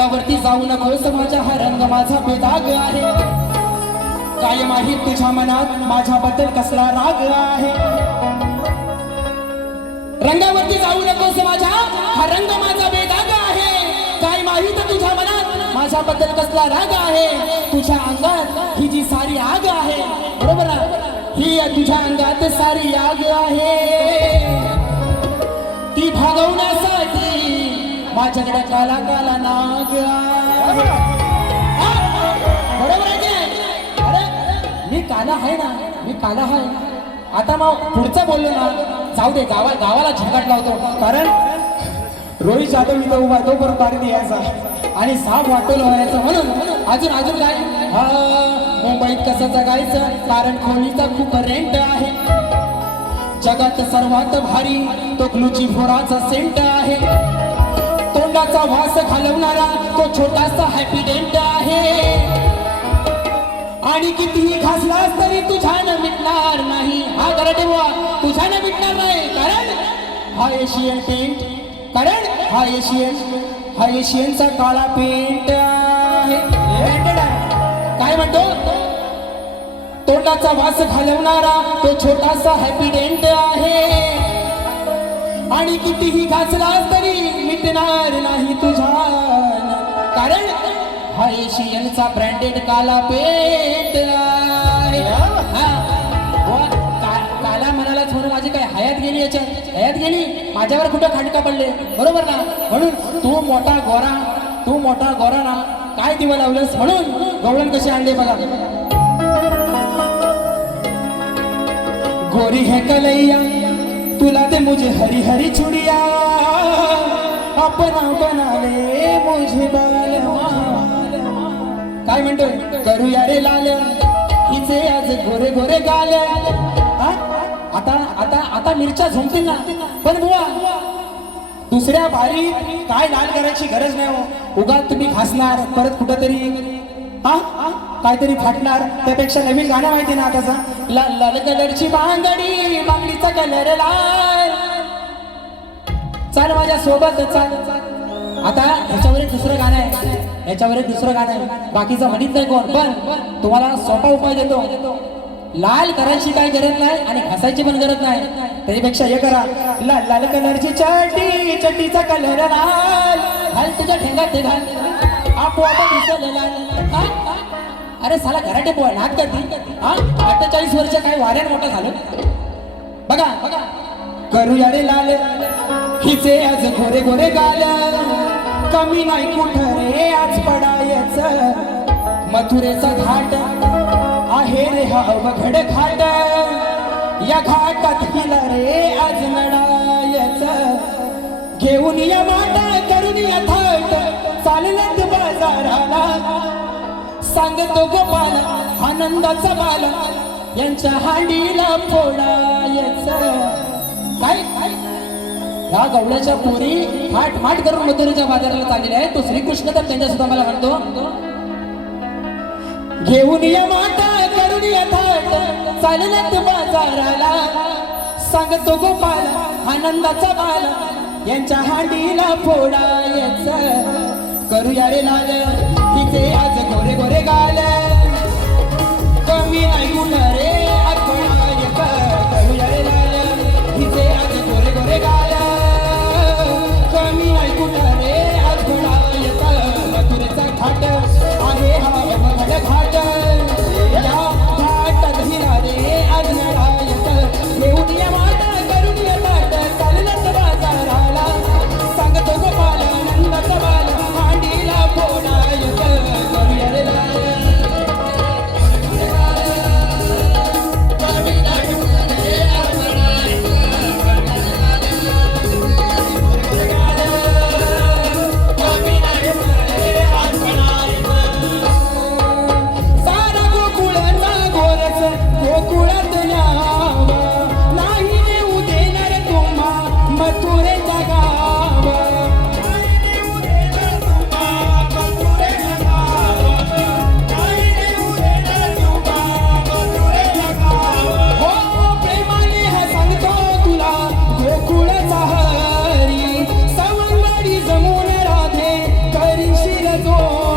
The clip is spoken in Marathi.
रंगावरती जाऊ नकोस माझ्या, हा रंग माझा बेदाग आहे. काय माहीत तुझ्या मनात माझ्याबद्दल कसला राग आहे. रंगावरती जाऊ नकोस माझ्या, हा रंग माझा बेदाग आहे. काय माहीत तुझ्या मनात माझ्याबद्दल कसला राग आहे. तुझ्या अंगात ही जी सारी आग आहे, बरोबर ना, ही तुझ्या अंगात सारी आग आहे. ती भागवण्यासाठी माझ्याकडे काला काला नाग आहे. बरोबर आहे की? अरे मी काला आहे ना, मी काला आहे. आता मग पुढचं बोललो ना, जाऊ दे, गावाला झिंगाट लावतो. कारण रोहित जाधव इथं उभा तो परत पारी द्यायचा आणि साप वाटोल व्हायचं. म्हणून अजून काय, हा मुंबईत कसं जगायचं, कारण खोलीचा खूप रेंट आहे. जगात सर्वात भारी तो ग्लुची फोराचा सेंट आहे. तोंडाचा वास घालवणारा तो छोटासा हॅपी डेंट आहे. आणि कितीही घासलास तरी तुझ्यानं मिटणार नाही. हा गराटे बुवा, तुझ्यानं मिटणार नाही. कारण हा एशियन पेंट, कारण हा एशियनचा काळा पेंट आहे. काय म्हणतो, तोंडाचा वास घालवणारा तो छोटासा हॅपी डेंट आहे. आणि कितीही घासलास तरी मिटणार नाही तुझ्या, कारण हा एशियनचा ब्रँडेड काला पेंट आहे. काला म्हणालाच म्हणून माझी काय हयात गेली, याच्यात हयात गेली, माझ्यावर कुठं खांडका पडले, बरोबर ना. म्हणून तू मोठा गोरा ना, काय दिवा लावलंस. म्हणून गवळण कशी आणले बघा. गोरी है कलैया तुला दे मुझे हरी हरी चुड़िया, अपना बना ले मुझे बालमा. काय म्हणतोय, करूया रे लाल हिचे आज गोरे गोरे गाल. आता मिरच्या झुमतील ना, पण बुवा दुसऱ्या भारी काय लाल करायची गरज नाही हो. उगा तुम्ही घासणार परत कुठंतरी काहीतरी फाटणार. त्यापेक्षा नवीन गाणं माहिती ना आताचा, लाल लाल कलरची बांगडी, बांगडीचा कलर लाल, चाल माझ्या सोबत चाल. आता ह्याच्यावर एक दुसरं गाणं आहे, बाकीचं म्हणत नाही कोण, पण तुम्हाला सोपा उपाय देतो. लाल करायची काय गरज नाही आणि घासायची पण गरज नाही. त्याच्यापेक्षा हे करा, लाल लाल कलरची चड्डी, चड्डीचा कलर लाल, घाल तुझ्या ठेंगात ते घाल, आपोआप दिसेल लाल. अरे साला घराटे पोहा नाक करती. 48 वर्ष काय वाऱ्यान मोठं झालं बघा. करूया रे लाल हिचे आज गोरे गोरे गाल, कमी नाही कुठं रे आज पडायचं. मथुरेचा घाट आहे रे हा अवघड घाट, या घाटात हिला रे आज लढायचं. घेऊन या माटा करून या थाट, चालत बाजाराला, सांगतो गोपाल आनंदाचा बाल, यांच्या हांडीला फोडायचं. काय ह्या गवळ्याच्या पोरी माट करून मथुरेच्या बाजाराला चाललेल्या आहे. तो श्रीकृष्ण तर त्यांच्या सुद्धा मला म्हणतो, घेऊन या माटा करून या थाट, चालत बाजाराला, सांगतो गोपाल आनंदाचा बाल, यांच्या हांडीला फोडायचं. करूया रे लाल तिचे आज गोरे गोरे गाल, कमी नाही कुठं रे आठवणायचं. करूया रे लाल तिचे आज गोरे गोरे गाल, कमी नाही कुठं रे आठवणायचं. मथुरेचा घाट आहे हा अवघड घाट, या घाटात हिला रे आज लढायचं. घेऊन या माटा करून या ताट, चालत बाजाराला, सांगतो गोपाल आनंदाचा बाल, हांडीला फोडायचं. जो